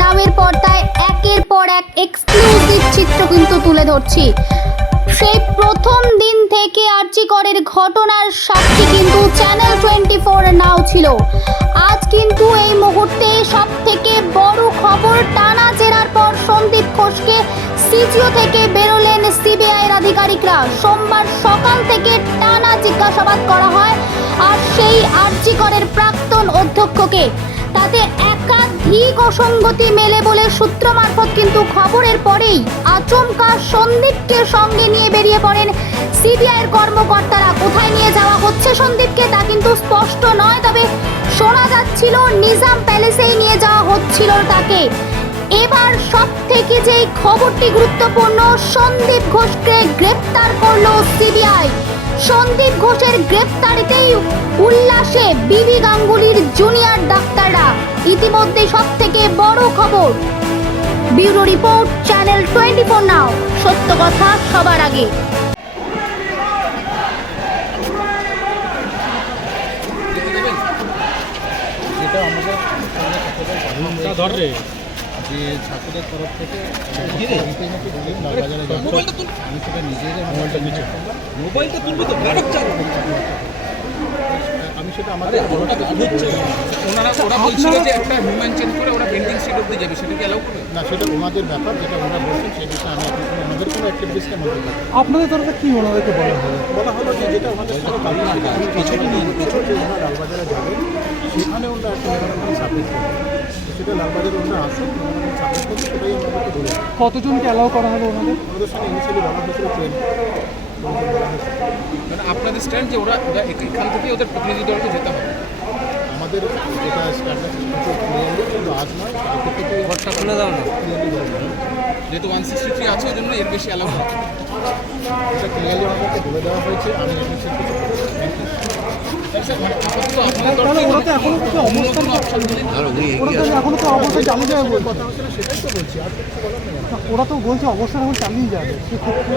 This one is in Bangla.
নামের পর্দায় একের পর এক এক্সক্লুসিভ চিত্র কিন্তু তুলে ধরছি। সেই প্রথম দিন থেকে আর্চিকরের ঘটনার সাক্ষী কিন্তু চ্যানেল টোয়েন্টি ফোর নাও ছিল। আজ কিন্তু এই মুহূর্তে সব থেকে বড় খবর টানা জেরার পর সন্দীপ ঘোষকে সিজিও থেকে বেরোলেন সিবিআইয়ের আধিকারিকরা। সোমবার সকাল থেকে টানা জিজ্ঞাসাবাদ করা হয় আর সেই আর্চিকরের প্রাক্তন অধ্যক্ষকে। তাতে একাধিক অসঙ্গতি মেলে বলে সূত্র মারফত কিন্তু খবরের পরেই আচমকা সন্দীপকে সঙ্গে নিয়ে বেরিয়ে পড়েন সিবিআইয়ের কর্মকর্তারা। কোথায় নিয়ে যাওয়া হচ্ছে সন্দীপকে তা কিন্তু স্পষ্ট নয়, তবে শোনা যাচ্ছিল নিজাম প্যালেসেই নিয়ে যাওয়া হচ্ছিল তাকে। এবার সব থেকে যে খবরটি গুরুত্বপূর্ণ, সন্দীপ ঘোষকে গ্রেপ্তার করল সিবিআই। সন্দীপ ঘোষের গ্রেপ্তারিতেই উল্লাসে বিবি গাঙ্গুলির ইতিমধ্যে সব থেকে বড় খবর। Bureau report channel twenty four now. সত্য কথা সবার আগে। যেটা আমাদের ধর রে যে ছাত্রদের তরফ থেকে আমি সেটা মোবাইলটা তো নাটক চালু আমি সেটা আমাদের ওনারা ওরা বলছিল যে একটা হিউম্যান চেঞ্জ করে ওরা বেন্ডিং সিট অব্দি যাবে সেটাকে অ্যালাউ করবে? না সেটা ওনাদের ব্যাপার যেটা ওনারা বলছেন সেই বিষয়ে আমি কোনো ওনাদের কোনো অ্যাক্টিভিটিসকে মধ্যে আপনাদের তরফে কি ওনাদেরকে বলা হলো বলা হলো যে যেটা ওনাদের সাথে কালকে সেটা আমি পেছনে নিয়ে পেছন যে ওনারা লালবাজারে যাবেন সেখানে ওনারা একটা মেমোরান্ডাম সাবমিট করবেন। সেটা লালবাজারে ওনারা আসুন মেমোরান্ডাম সাবমিট করবে সেটাই আমাদেরকে বলে কতজনকে অ্যালাউ করা হবে ওনাদের? ওনাদের সঙ্গে ইনিশিয়ালি বলা হয়েছিল ট্রেন মানে আপনাদের স্ট্যান্ড যে ওরা ওরা এখ- এখান থেকে ওদের প্রতিনিধি দলকে যেতে হবে। আমাদের যেটা স্ট্যান্ডার্ড ক্লিয়ারলি কিন্তু আজ নয় ঘরটা খুলে দাও না। ক্লিয়ারলি বলে দেবো যেহেতু ওয়ান সিক্সটি থ্রি আছে ওই জন্য এর বেশি অ্যালাউ না। এটা ক্লিয়ারলি বলে দেওয়া হয়েছে আমি মানে ওরা তো বলছে কথা হচ্ছে না সেটাই তো বলছি আর কিছু বলার নেই। আমার। ওরা তো বলছে অবস্থান এখন চালিয়ে যাবে সেক্ষেত্রে